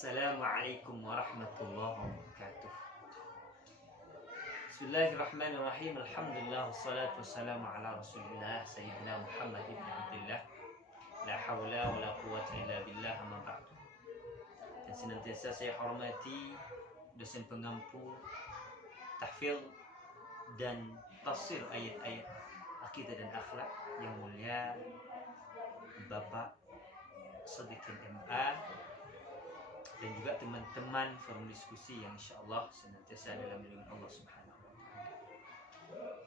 Assalamualaikum warahmatullahi wabarakatuh. Bismillahirrahmanirrahim. Alhamdulillah wassalatu wassalamu ala Rasulillah Sayyidina Muhammad ibn Abdullah. La hawla wa la quwwata illa billah, amma ba'du. Dan senantiasa saya hormati dosen pengampu tahfidz dan tafsir ayat-ayat akidah dan akhlak yang mulia Bapak Shadiqin MA, dan juga teman-teman forum diskusi yang insyaallah senantiasa dalam lindungan Allah Subhanahu wa taala.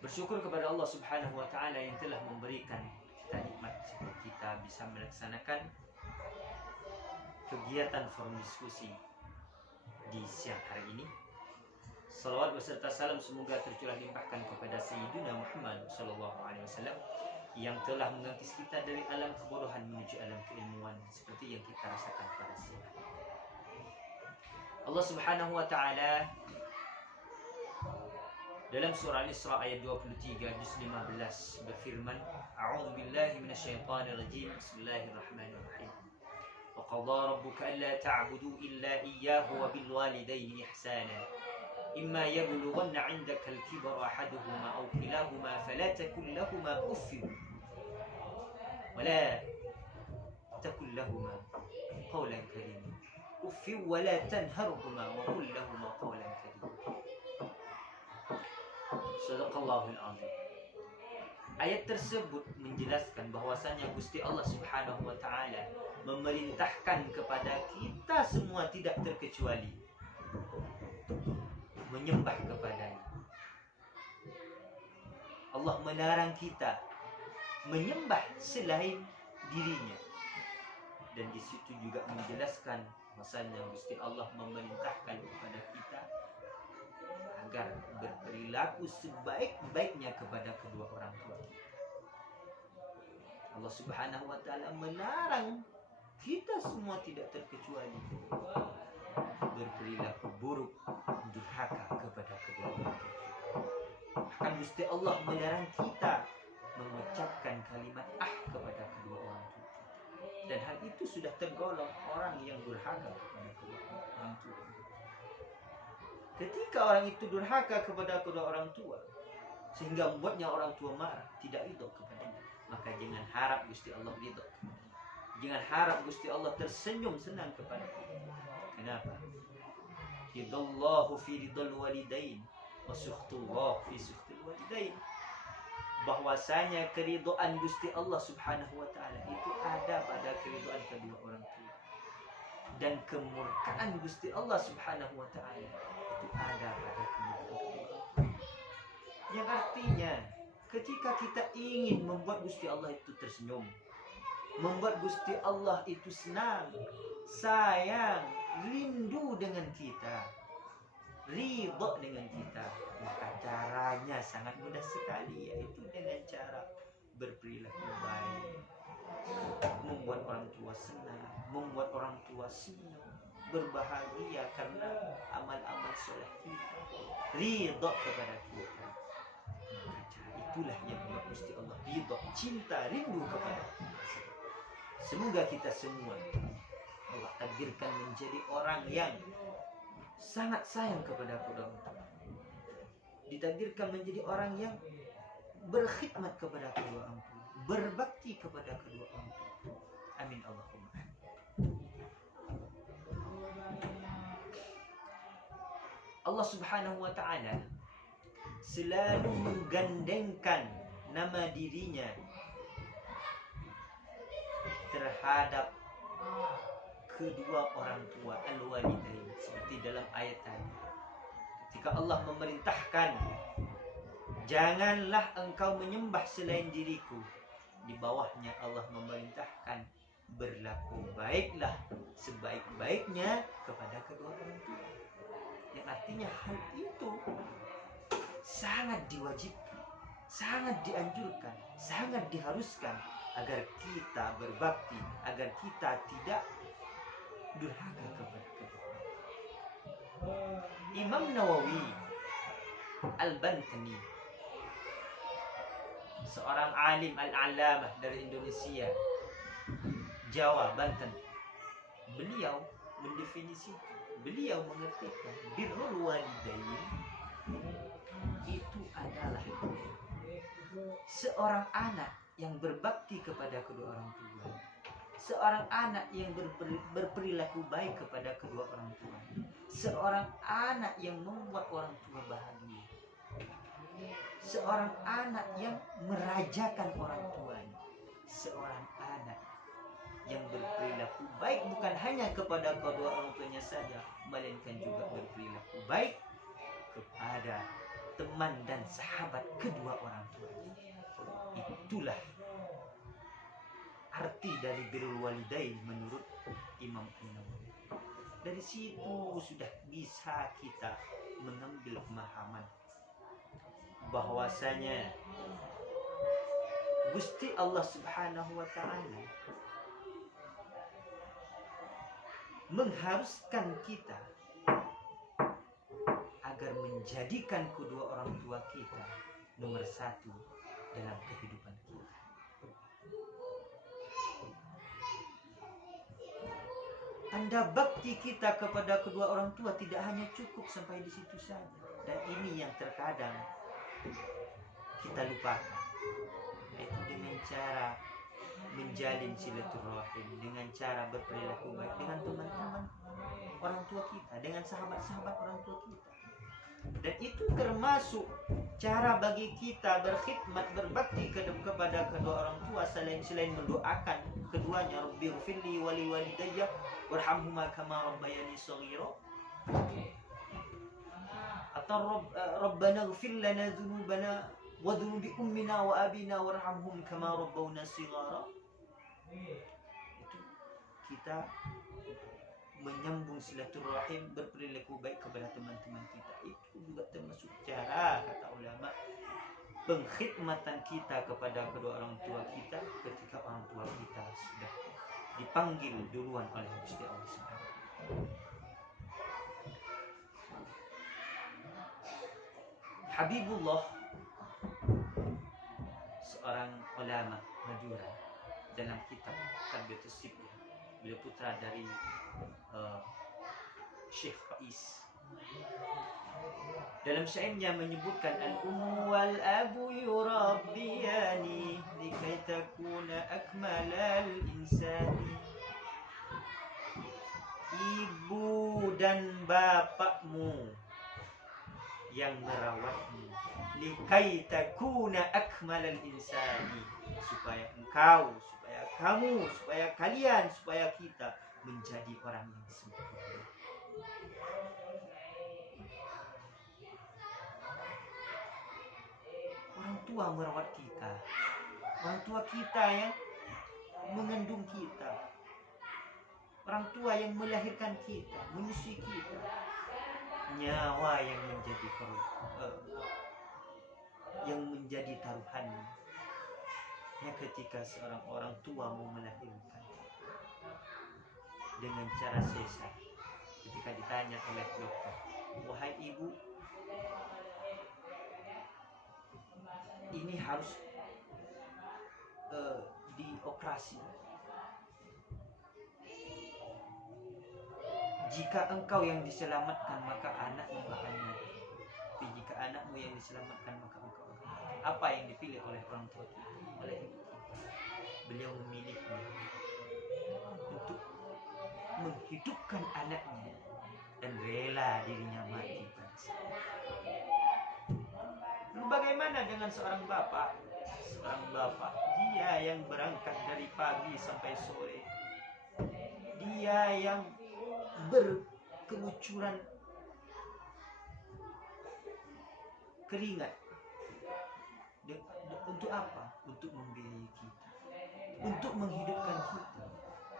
Bersyukur kepada Allah Subhanahu wa taala yang telah memberikan kita nikmat supaya kita bisa melaksanakan kegiatan forum diskusi di siang hari ini. Salawat beserta salam semoga tercurah limpahkan kepada Sayyidina Muhammad sallallahu alaihi wasallam yang telah mengangkis kita dari alam kebodohan menuju alam keilmuan seperti yang kita rasakan pada siang hari. Allah Subhanahu wa taala dalam surah Al-Isra ayat 23 juz 15 berfirman, A'udzu billahi minasyaitonir rajim. Bismillahirrahmanirrahim. Wa qadha rabbuka alla ta'budu illa iyyahu wa bil walidayni ihsana. Imma yablughanna 'indaka al-kibara ahaduhuma aw kilahuma fala takul lahumā uffin wa la takul lahumā qawlan karīman. Uffi wa la tanharhuma wa qul lahumā qawlan karīman. Shadaqallahul azim. Ayat tersebut menjelaskan bahwasanya Gusti Allah Subhanahu wa taala memerintahkan kepada kita semua tidak terkecuali menyembah kepadanya. Allah melarang kita menyembah selain dirinya. Dan di situ juga menjelaskan bahwasanya Gusti Allah memerintahkan kepada kita agar berperilaku sebaik-baiknya kepada kedua orang tua kita. Allah Subhanahu wa taala melarang kita semua tidak terkecuali berperilaku buruk, durhaka kepada kedua orang tua kita. Bahkan Gusti Allah melarang kita mengucapkan kalimat kepada kedua orang tua. Dan hal itu sudah tergolong orang yang durhaka kepada kedua orang tua. Ketika orang itu durhaka kepada kedua orang tua sehingga membuatnya orang tua marah, tidak ridho kepadanya, maka jangan harap Gusti Allah ridho kepadanya. Jangan harap Gusti Allah tersenyum senang kepada kita. Kenapa? Ridallahu fi ridal walidain wa sukhtullah fi sukhtil walidain. Bahwasanya keridhaan Gusti Allah Subhanahu wa taala itu ada pada keridhaan kedua orang tua, dan kemurkaan Gusti Allah Subhanahu wa taala itu ada pada kemurkaan kedua orang tua. Yang artinya ketika kita ingin membuat Gusti Allah itu tersenyum, membuat Gusti Allah itu senang, sayang, rindu dengan kita, ridho dengan kita, maka caranya sangat mudah sekali, yaitu dengan cara berperilaku baik, membuat orang tua senang, membuat orang tua senyum, berbahagia karena amal-amal soleh kita, ridho kepada kita. Maka cara itulah yang membuat Gusti Allah ridho, cinta, rindu kepada kita. Semoga kita semua Allah takdirkan menjadi orang yang sangat sayang kepada kedua orang tua, ditakdirkan menjadi orang yang berkhidmat kepada kedua orang tua, berbakti kepada kedua orang tua. Amin Allahumma. Allah Subhanahu wa taala selalu menggandengkan nama dirinya terhadap kedua orang tua, al-walidain, seperti dalam ayat tadi. Ketika Allah memerintahkan, janganlah engkau menyembah selain diriku, di bawahnya Allah memerintahkan, berlaku baiklah sebaik-baiknya kepada kedua orang tua. Yang artinya hal itu sangat diwajibkan, sangat dianjurkan, sangat diharuskan agar kita berbakti, agar kita tidak durhaka kepada kedua. Imam Nawawi Al-Bantani, seorang alim al-alamah dari Indonesia, Jawa, Banten, beliau mendefinisikan, beliau mengertikan birrul walidain itu adalah seorang anak yang berbakti kepada kedua orang tua, seorang anak yang berperilaku baik kepada kedua orang tua, seorang anak yang membuat orang tua bahagia, seorang anak yang merajakan orang tuanya, seorang anak yang berperilaku baik bukan hanya kepada kedua orang tuanya saja, melainkan juga berperilaku baik kepada teman dan sahabat kedua orang tuanya. Itulah arti dari birrul walidain menurut Imam An-Nawawi. Dari situ sudah bisa kita mengambil pemahaman bahwasanya Gusti Allah Subhanahu wa taala mengharuskan kita agar menjadikan kedua orang tua kita nomor satu dalam kehidupan kita. Tanda bakti kita kepada kedua orang tua tidak hanya cukup sampai di situ saja. Dan ini yang terkadang kita lupakan, yaitu dengan cara menjalin silaturahim, dengan cara berperilaku baik dengan teman-teman orang tua kita, dengan sahabat-sahabat orang tua kita. Dan itu termasuk cara bagi kita berkhidmat, berbakti kepada kedua orang tua selain mendoakan keduanya, Rabbighfirli wa liwalidayya warhamhuma kama rabbayani shaghira, atau Rabbana ighfir lana dzunubana wa dzunubi ummina wa abina warhamhum kama rabbawna shighara. Itu kita menyambung silaturahim, berperilaku baik kepada teman-teman kita. Itu juga termasuk cara, kata ulama, pengkhidmatan kita kepada kedua orang tua kita ketika orang tua kita sudah dipanggil duluan oleh Gusti Allah Subhanahu. Habibullah, seorang ulama Madura, dalam kitab Tarbiyatus Sibyan, beliau putra dari Syekh Faiz, dalam syairnya menyebutkan al-ummu wal abu yurabbiyani likai takuna akmalal insani. Ibu dan bapakmu yang merawatmu, likai takuna akmalal insani, supaya engkau, supaya kamu, supaya kalian, supaya kita menjadi orang yang sempurna. Orang tua merawat kita, orang tua kita yang mengandung kita, orang tua yang melahirkan kita, menyusui kita, nyawa yang menjadi taruhannya. Ya, ketika seorang orang tua mau melahirkan dengan cara sesar, ketika ditanya oleh dokter, wahai ibu, ini harus dioperasi. Jika engkau yang diselamatkan, maka anakmu akan mati. Tapi jika anakmu yang diselamatkan, maka engkau akan mati. Apa yang dipilih oleh orang tua kita, oleh ibu kita? Beliau memilihnya untuk menghidupkan anaknya dan rela dirinya mati. Lalu bagaimana dengan seorang bapak? Seorang bapak, dia yang berangkat dari pagi sampai sore, dia yang berkelucuran keringat. Untuk apa? Untuk membiayai kita, untuk menghidupkan kita,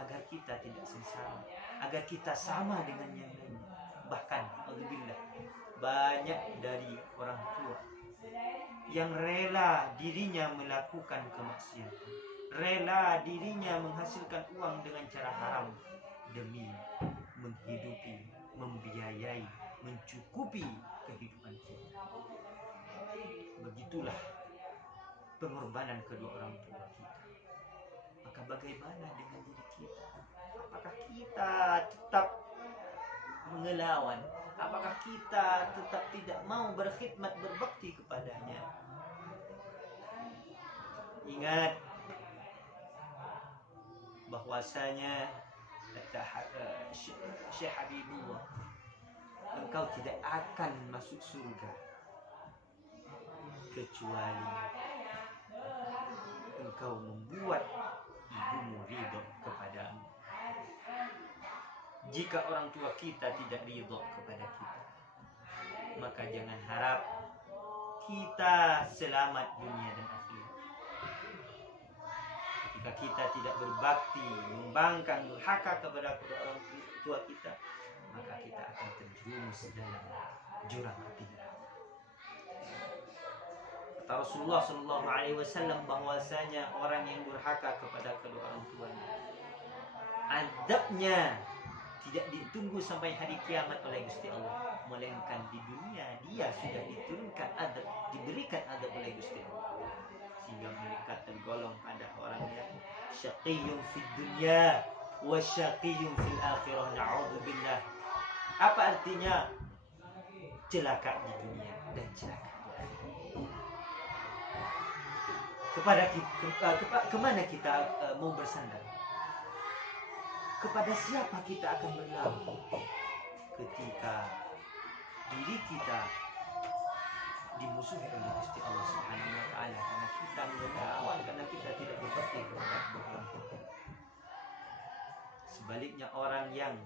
agar kita tidak sengsara, agar kita sama dengan yang lain. Bahkan, alhamdulillah, banyak dari orang tua yang rela dirinya melakukan kemaksiatan, rela dirinya menghasilkan uang dengan cara haram demi menghidupi, membiayai, mencukupi kehidupan kita. Begitulah pengorbanan kedua orang tua kita. Maka bagaimana dengan diri kita? Apakah kita tetap mengelawan? Apakah kita tetap tidak mau berkhidmat, berbakti kepadanya? Ingat bahwasanya kata Syekh Habibullah, engkau tidak akan masuk surga kecuali engkau membuat ibumu ridho kepadamu. Jika orang tua kita tidak ridho kepada kita, maka jangan harap kita selamat dunia dan akhirat. Jika kita tidak berbakti, membangkang, durhaka kepada kedua orang tua kita, maka kita akan terjerumus dalam jurang api neraka. Kata Rasulullah SAW bahwasanya orang yang durhaka kepada kedua orang tuanya, adabnya tidak ditunggu sampai hari kiamat oleh Gusti Allah, melainkan di dunia dia sudah diturunkan adab, diberikan adab oleh Gusti Allah, sehingga mereka tergolong pada orang yang syaqiyun fid dunya wa syaqiyun fil akhirah. Na'udzubillah. Apa artinya? Celaka di dunia dan celaka di akhirat. Kemana kita mau bersandar? Kepada siapa kita akan berlalu ketika diri kita dimusuhi oleh Gusti Allah Subhanahu wa taala karena kita melawan, karena kita tidak berbakti kepada orang tua. Sebaliknya orang yang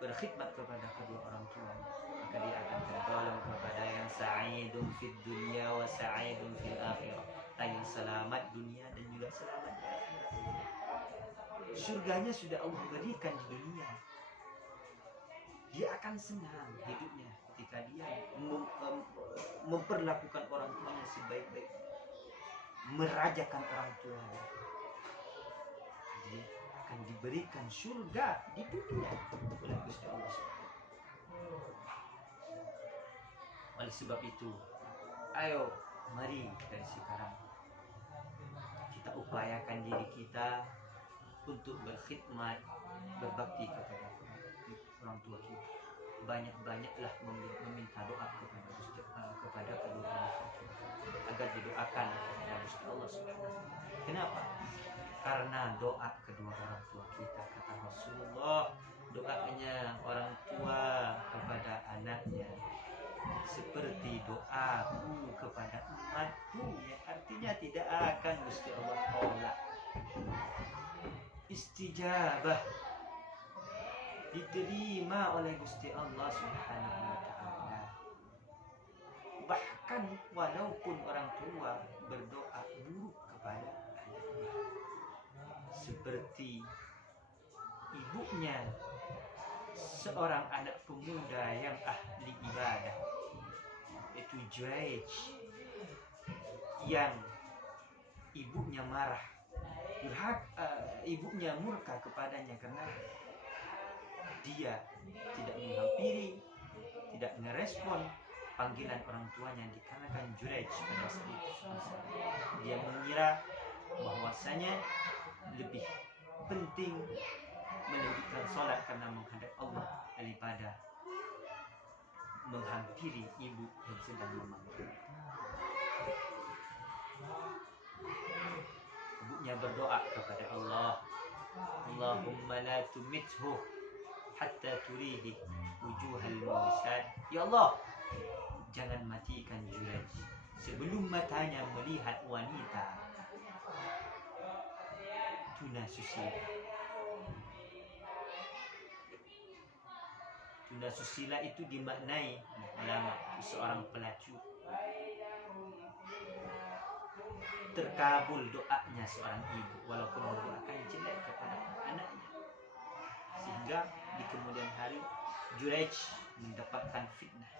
berkhidmat kepada kedua orang tua, maka dia akan tergolong kepada yang sa'idun fid dunya wa sa'idun fil akhirah, yang selamat dunia dan juga selamat di akhirat. Surganya sudah Allah berikan di dunia. Dia akan senang hidupnya ketika dia memperlakukan orang tuanya sebaik-baik, merajakan orang tuanya. Dia akan diberikan surga di dunia oleh Gusti Allah Subhanahu. Oleh sebab itu, ayo mari dari sekarang kita upayakan diri kita untuk berkhidmat, berbakti kepada orang tua kita. Banyak-banyaklah meminta doa kepada Gusti, kepada kedua orang tua agar didoakan oleh Gusti Allah Subhanahu. Kenapa? Karena doa kedua orang tua kita, kata Rasulullah, doanya orang tua kepada anaknya seperti doaku kepada umatku, yang artinya tidak akan Gusti Allah tolak. Istijabah, diterima oleh Gusti Allah Subhanahu wa taala. Bahkan walaupun orang tua berdoa buruk kepada anaknya, seperti ibunya seorang anak pemuda yang ahli ibadah, itu Juraij, yang ibunya marah, ibunya murka kepadanya karena dia tidak menghampiri, tidak merespon panggilan orang tuanya dikarenakan Juraij pada saat itu. Dia mengira bahwasanya lebih penting menunjukkan sholat karena menghadap Allah daripada menghampiri ibu yang sedang memanggil. Ibunya berdoa kepada Allah, Allahumma la tumithu hatta turihi wujuhal mumisat. Ya Allah, jangan matikan Juraij sebelum matanya melihat wanita tuna susila. Tuna susila itu dimaknai ulama seorang pelacur. Terkabul doanya seorang ibu walaupun mendoakan jelek kepada anaknya, sehingga di kemudian hari Juraij mendapatkan fitnah.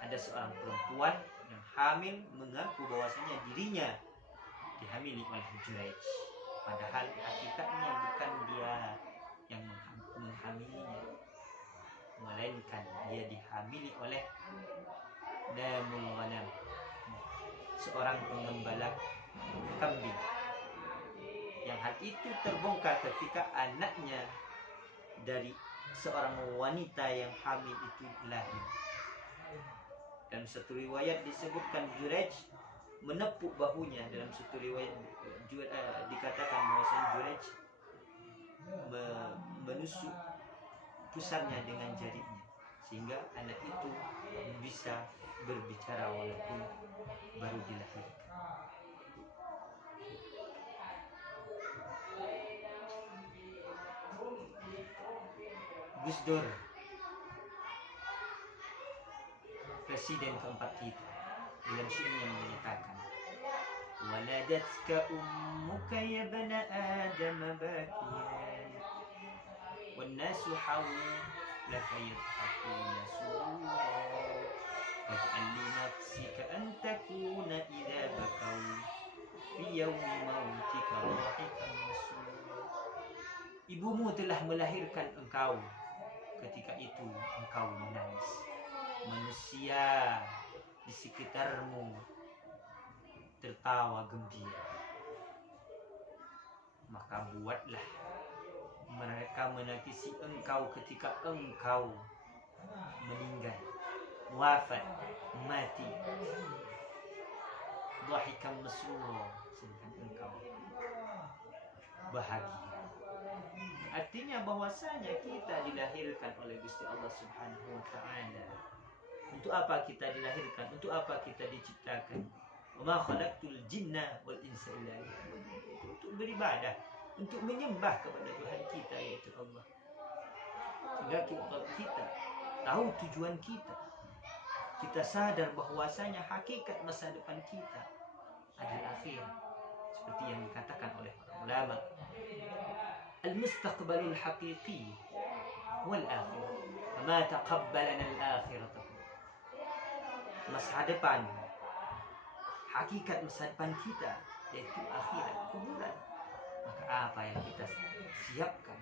Ada seorang perempuan yang hamil mengaku bahwasanya dirinya dihamili oleh Juraij, padahal hakikatnya bukan dia yang menghamilinya, melainkan dia dihamili oleh Namul Ghanam, seorang pengembala kambing, yang hal itu terbongkar ketika anaknya dari seorang wanita yang hamil itu lahir. Dan satu riwayat disebutkan Jurej menepuk bahunya. Dalam satu riwayat dikatakan bahwasanya Jurej menusuk pusarnya dengan jarinya, sehingga anak itu bisa berbicara walaupun baru dilahirkan. Gus Dur, presiden keempat kita, dalam syairnya menyatakan, waladatka ummuka ya bana adam bakiyan wan nasu hawlaka yadhakuna surura waj'al li nafsika an takuna idza bakaw fi yawmi mautika dhahikan masrura. Ibumu telah melahirkan engkau, ketika itu engkau menangis. Manusia di sekitarmu tertawa gembira. Maka buatlah mereka menangisi engkau ketika engkau meninggal, wafat, mati. Dhahikan masrura, sedangkan engkau bahagia. Artinya bahwasanya kita dilahirkan oleh Gusti Allah Subhanahu wa taala. Untuk apa kita dilahirkan? Untuk apa kita diciptakan? Wa ma khalaqtul jinna wal insa illa liya'budun. Untuk beribadah, untuk menyembah kepada Tuhan kita, yaitu Allah. Sehingga kita tahu tujuan kita. Kita sadar bahwasanya hakikat masa depan kita adalah akhirat. Seperti yang dikatakan oleh para ulama, al-mustaqbalul haqiqi wal akhirah. Ma taqabbalana al-akhirah. Masa depan, hakikat masa depan kita yaitu akhirat, kuburan. Maka apa yang kita siapkan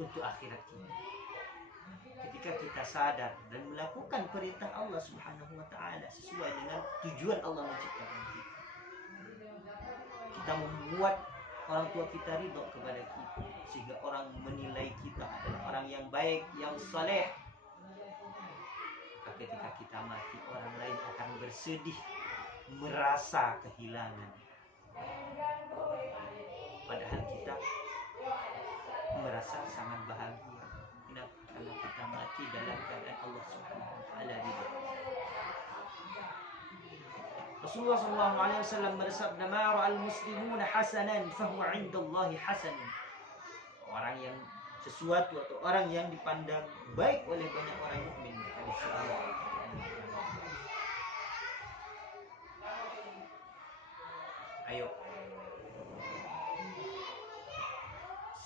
untuk akhirat kita? Ketika kita sadar dan melakukan perintah Allah Subhanahu wa taala sesuai dengan tujuan Allah menciptakan kita. Kita membuat orang tua kita ridho kepada kita, sehingga orang menilai kita adalah orang yang baik, yang saleh. Maka ketika kita mati, orang lain akan bersedih, merasa kehilangan. Padahal kita merasa sangat bahagia. Kenapa? Karena kita mati dalam keadaan Allah Subhanahu wa taala ridho. Rasulullah SAW bersabda, "Ma ra'al muslimuna hasanan fahuwa 'indallahi hasan." Orang yang sesuatu atau orang yang dipandang baik oleh banyak orang mukmin, maka di sisi Allah. Ayo,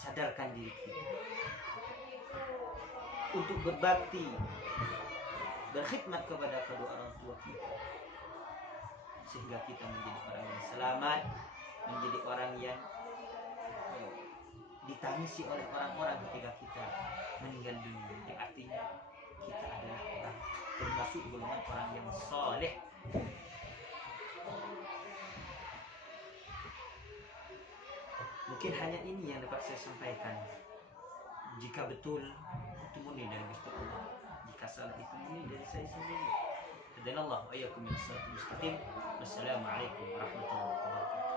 sadarkan diri kita untuk berbakti, berkhidmat kepada kedua orang tua kita, sehingga kita menjadi orang yang selamat, menjadi orang yang ditangisi oleh orang-orang ketika kita meninggal dunia. Yang artinya kita adalah orang termasuk golongan orang yang soleh. Mungkin hanya ini yang dapat saya sampaikan. Jika betul itu murni dari Gusti Allah, jika salah itu murni dari saya sendiri. Hadanallahu wa iyyakum bis-siratal mustaqim. Wassalamualaikum warahmatullahi wabarakatuh.